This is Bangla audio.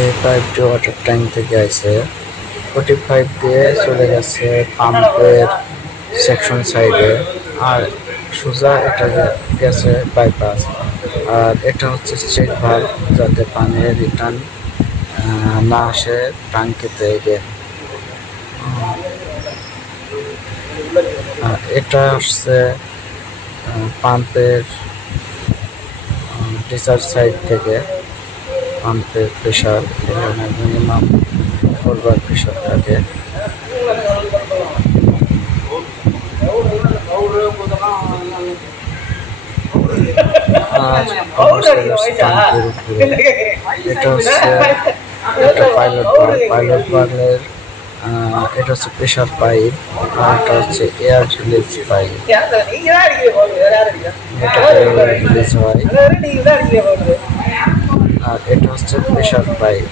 এই পাইপটি ওয়াটার ট্যাঙ্ক থেকে আসে, ওটি পাইপ দিয়ে চলে গেছে পাম্পের সেকশন সাইডে, আর সোজা এটা গেছে বাইপাস। আর এটা হচ্ছে চেক ভাল্ব, যাতে পানি রিটার্ন না আসে ট্যাঙ্কিতে গিয়ে। এটা হচ্ছে পাম্পের ডিসচার্জ সাইড থেকে পাম্পের প্রেশার, এখানে মিনিমাম 4 বার প্রেশার থাকে। আর ট্যাঙ্কির উপরে এটা হচ্ছে একটা পাইলট বাল্বের, এটা হচ্ছে প্রেশার পাইপ, আর এটা হচ্ছে এয়ার রিলিজ পাইপ। এটা রিলিজ হয়, আর এটা হচ্ছে প্রেশার পাইপ।